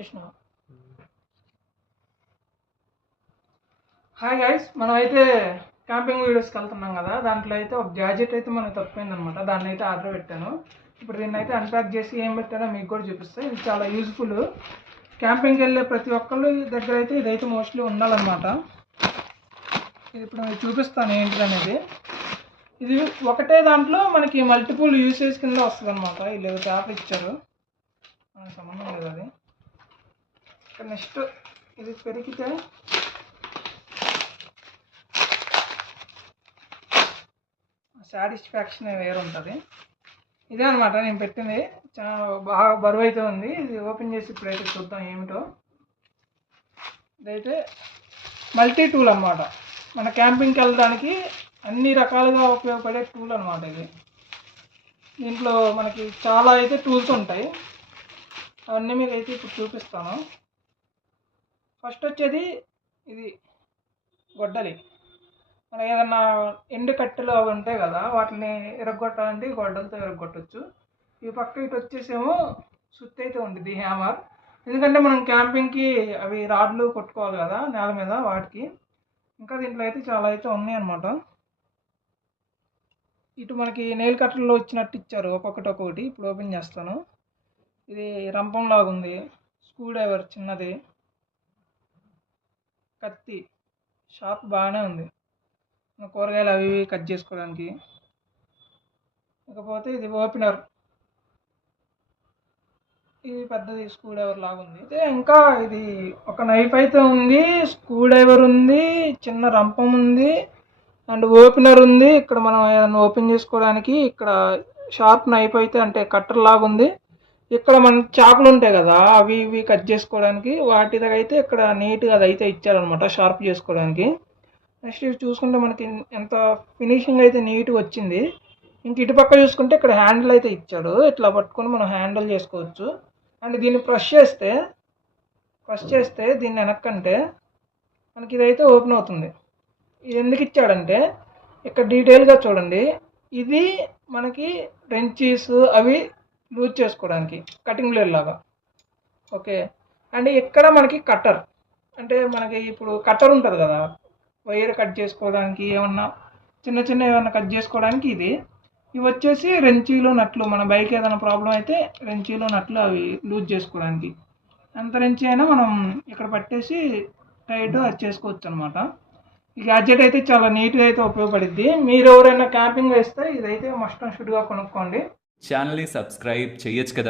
Krishna. Hi guys, మనం అయితే camping వీడియోస్కి వెళ్తున్నాం కదా. దాంట్లో అయితే ఒక గ్యాజెట్ అయితే మనకు తప్పిపోయింది అనమాట. దాన్ని అయితే ఆర్డర్ పెట్టాను. ఇప్పుడు దీన్ని అయితే అన్ప్యాక్ చేసి ఏం పెట్టానో మీకు కూడా చూపిస్తాను. ఇది చాలా యూజ్ఫుల్. క్యాంపింగ్కి వెళ్ళే ప్రతి ఒక్కళ్ళు దగ్గర అయితే ఇదైతే మోస్ట్లీ ఉండాలన్నమాట. ఇది ఇప్పుడు మీకు చూపిస్తాను ఏంటిదనేది. ఇది ఒకటే దాంట్లో మనకి మల్టిపుల్ యూసేజ్ కింద వస్తుంది అనమాట. ఇది పేపర్ ఇచ్చారు, మనకు సంబంధం లేదు అది. నెక్స్ట్ ఇది పెరిగితే సాటిస్ఫాక్షన్ వేరు ఉంటుంది. ఇదే అనమాట నేను పెట్టింది. చాలా బాగా బరువు అయితే ఉంది. ఇది ఓపెన్ చేసి ఇప్పుడైతే చూద్దాం ఏమిటో. ఇదైతే మల్టీ టూల్ అనమాట. మన క్యాంపింగ్కి వెళ్ళడానికి అన్ని రకాలుగా ఉపయోగపడే టూల్ అనమాట ఇది. దీంట్లో మనకి చాలా అయితే టూల్స్ ఉంటాయి. అవన్నీ మీకు అయితే ఇప్పుడు చూపిస్తాను. ఫస్ట్ వచ్చేది ఇది గొడ్డలి. మనకి ఏదన్నా ఎండు కట్టెలు అవి ఉంటాయి కదా, వాటిని ఇరగొట్టాలంటే గొడ్డలతో ఇరగొట్టచ్చు. ఈ పక్క ఇటు వచ్చేసేమో సుత్తి అయితే ఉంటుంది, హ్యామర్. ఎందుకంటే మనం క్యాంపింగ్కి అవి రాడ్లు కొట్టుకోవాలి కదా నేల మీద, వాటికి. ఇంకా దీంట్లో అయితే చాలా అయితే ఉన్నాయి అన్నమాట. ఇటు మనకి నెయిల్ కట్టర్లో వచ్చినట్టు ఇచ్చారు, ఒక్కొక్కటి. ఇప్పుడు ఓపెన్ చేస్తాను. ఇది రంపం లాగుంది. స్క్రూ డ్రైవర్ చిన్నది. కత్తి షార్ప్ బాగానే ఉంది, కూరగాయలు అవి ఇవి కట్ చేసుకోవడానికి. ఇకపోతే ఇది ఓపెనర్, ఇది పెద్దది స్క్రూ డ్రైవర్ లాగా ఉంది. అయితే ఇంకా ఇది ఒక నైఫ్ అయితే ఉంది, స్క్రూ డ్రైవర్ ఉంది, చిన్న రంపం ఉంది, అండ్ ఓపెనర్ ఉంది. ఇక్కడ మనం ఏదైనా ఓపెన్ చేసుకోవడానికి ఇక్కడ షార్ప్ నైఫ్ అయితే అంటే కట్టర్ లాగా ఉంది. ఇక్కడ మన చాకులు ఉంటాయి కదా, అవి ఇవి కట్ చేసుకోవడానికి వాటి దగ్గర అయితే ఇక్కడ నీట్గా అది అయితే ఇచ్చారనమాట, షార్ప్ చేసుకోవడానికి. నెక్స్ట్ ఇవి చూసుకుంటే మనకి ఎంత ఫినిషింగ్ అయితే నీట్గా వచ్చింది. ఇంక ఇటుపక్క చూసుకుంటే ఇక్కడ హ్యాండిల్ అయితే ఇచ్చాడు, ఇట్లా పట్టుకొని మనం హ్యాండిల్ చేసుకోవచ్చు. అండ్ దీన్ని ప్రెస్ చేస్తే దీన్ని వెనక్కంటే మనకి ఇదైతే ఓపెన్ అవుతుంది. ఇది ఎందుకు ఇచ్చాడంటే ఇక్కడ డీటెయిల్గా చూడండి, ఇది మనకి రెంచీస్ అవి లూజ్ చేసుకోవడానికి, కటింగ్ బ్లేడ్ లాగా. ఓకే. అండ్ ఇక్కడ మనకి కట్టర్, అంటే మనకి ఇప్పుడు కట్టర్ ఉంటుంది కదా, వైర్ కట్ చేసుకోవడానికి, ఏమన్నా చిన్న ఏమన్నా కట్ చేసుకోవడానికి ఇది. ఇవి వచ్చేసి రెంచీలు నట్లు, మన బైక్ ఏదైనా ప్రాబ్లం అయితే రెంచీలు నట్లు అవి లూజ్ చేసుకోవడానికి. ఎంత రెంచి అయినా మనం ఇక్కడ పట్టేసి టైట్ అది చేసుకోవచ్చు అనమాట. ఈ గ్యాడ్జెట్ అయితే చాలా నీట్గా అయితే ఉపయోగపడుద్ది. మీరు ఎవరైనా క్యాంపింగ్ వేస్తే ఇదైతే మస్ట్ అండ్ షుడ్గా కొనుక్కోండి. ఛానల్ని సబ్స్క్రైబ్ చేయొచ్చు కదా.